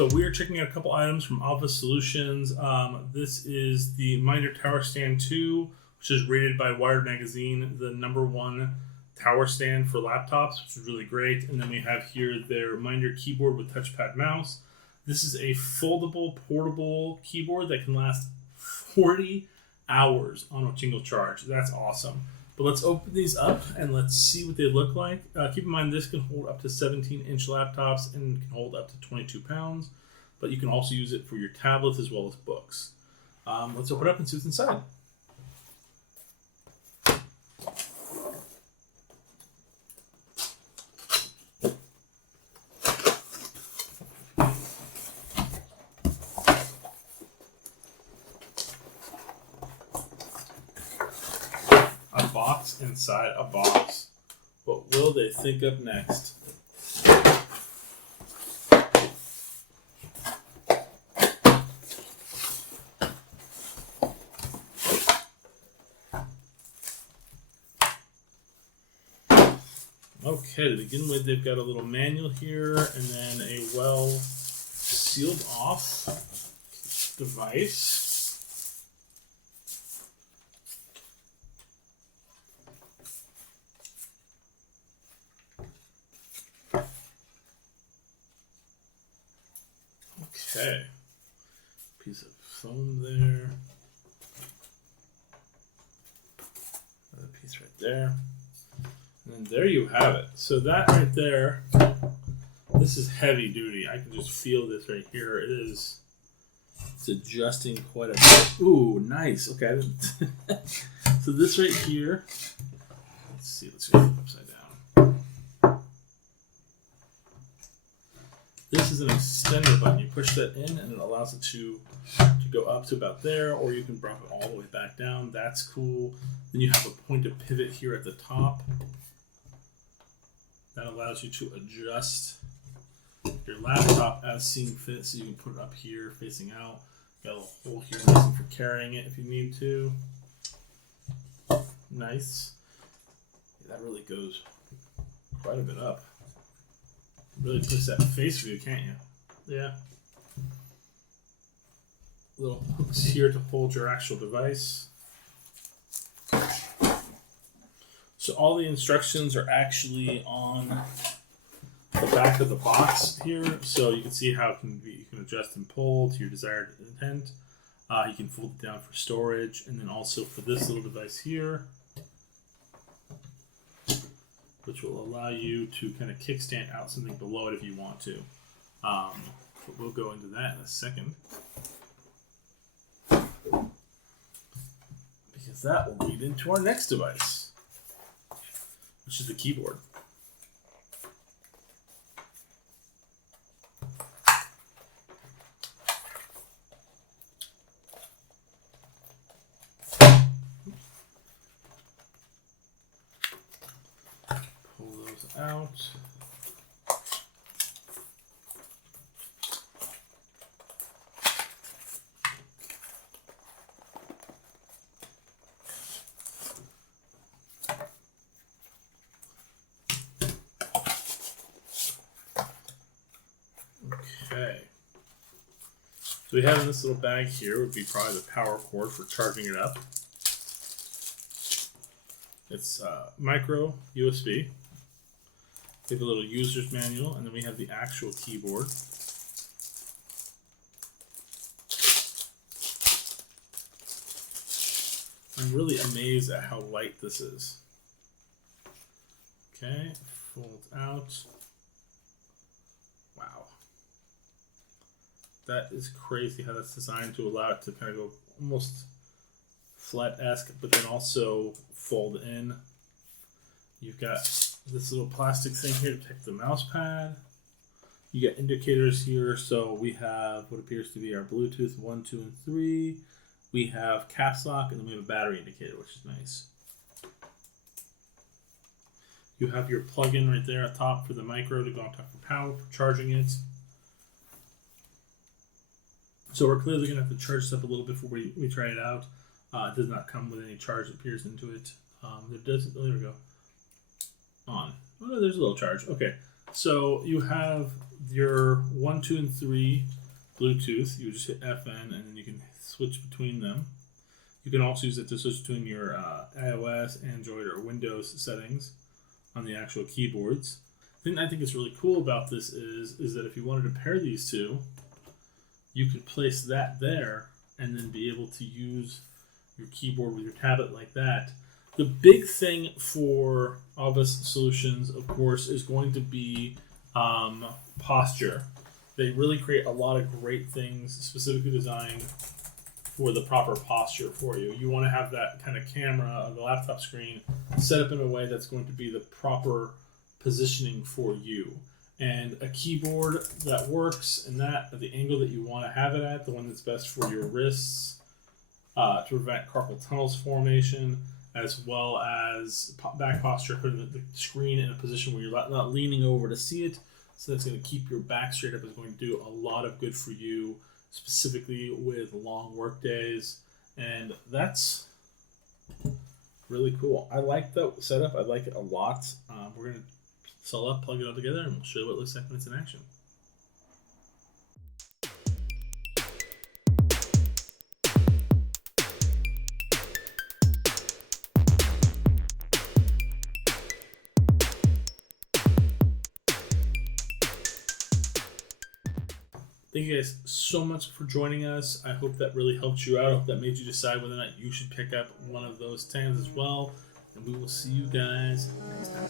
So we are checking out a couple items from obVus Solutions. This is the Minder Tower Stand 2, which is rated by Wired Magazine the #1 tower stand for laptops, which is really great. And then we have here their Minder keyboard with touchpad mouse. This is a foldable, portable keyboard that can last 40 hours on a single charge. That's awesome. But let's open these up and let's see what they look like. Keep in mind this can hold up to 17-inch laptops and can hold up to 22 pounds. But you can also use it for your tablets as well as books. Let's open it up and see what's inside. A box inside a box. What will they think of next? Okay, to begin with, they've got a little manual here and then a well sealed off device. Okay, piece of foam there, another piece right there, and there you have it. So that right there, this is heavy duty. I can just feel this right here. It's adjusting quite a bit. Ooh, nice. Okay, so this right here, let's go upside down. This is an extender button. You push that in and it allows it to go up to about there, or you can drop it all the way back down. That's cool. Then you have a point of pivot here at the top. That allows you to adjust your laptop as seen fit, so you can put it up here facing out. Got a little hole here nice for carrying it if you need to. Nice. Yeah, that really goes quite a bit up. Really puts that face view, can't you? Yeah. Little hooks here to hold your actual device. So all the instructions are actually on the back of the box here. So you can see how you can adjust and pull to your desired intent. You can fold it down for storage, and then also for this little device here, which will allow you to kind of kickstand out something below it if you want to. But we'll go into that in a second, because that will lead into our next device, which is the keyboard. Pull those out. Okay. So we have in this little bag here would be probably the power cord for charging it up. It's micro USB. We have a little user's manual, and then we have the actual keyboard. I'm really amazed at how light this is. Okay, fold out. Wow. That is crazy how that's designed to allow it to kind of go almost flat-esque, but then also fold in. You've got this little plastic thing here to protect the mouse pad. You got indicators here, so we have what appears to be our Bluetooth 1, 2, and 3. We have caps lock, and then we have a battery indicator, which is nice. You have your plug-in right there at top for the micro to go on top for power, for charging it. So we're clearly going to have to charge this up a little bit before we try it out. It does not come with any charge that appears into it. There doesn't. Oh, there we go. On. Oh no, there's a little charge. Okay, so you have your 1, 2, and 3 Bluetooth, you just hit FN, and then you can switch between them. You can also use it to switch between your iOS, Android, or Windows settings on the actual keyboards. The thing I think is really cool about this is that if you wanted to pair these two, you could place that there and then be able to use your keyboard with your tablet like that. The big thing for obVus Solutions, of course, is going to be posture. They really create a lot of great things specifically designed for the proper posture for you. You want to have that kind of camera on the laptop screen set up in a way that's going to be the proper positioning for you. And a keyboard that works and that at the angle that you want to have it at, the one that's best for your wrists, to prevent carpal tunnel formation, as well as back posture, putting the screen in a position where you're not leaning over to see it. So that's going to keep your back straight up, is going to do a lot of good for you, specifically with long work days. And that's really cool. I like the setup. I like it a lot. We're going to sell up, plug it all together, and we'll show you what it looks like when it's in action. Thank you guys so much for joining us. I hope that really helped you out. I hope that made you decide whether or not you should pick up one of those stands as well. And we will see you guys next time.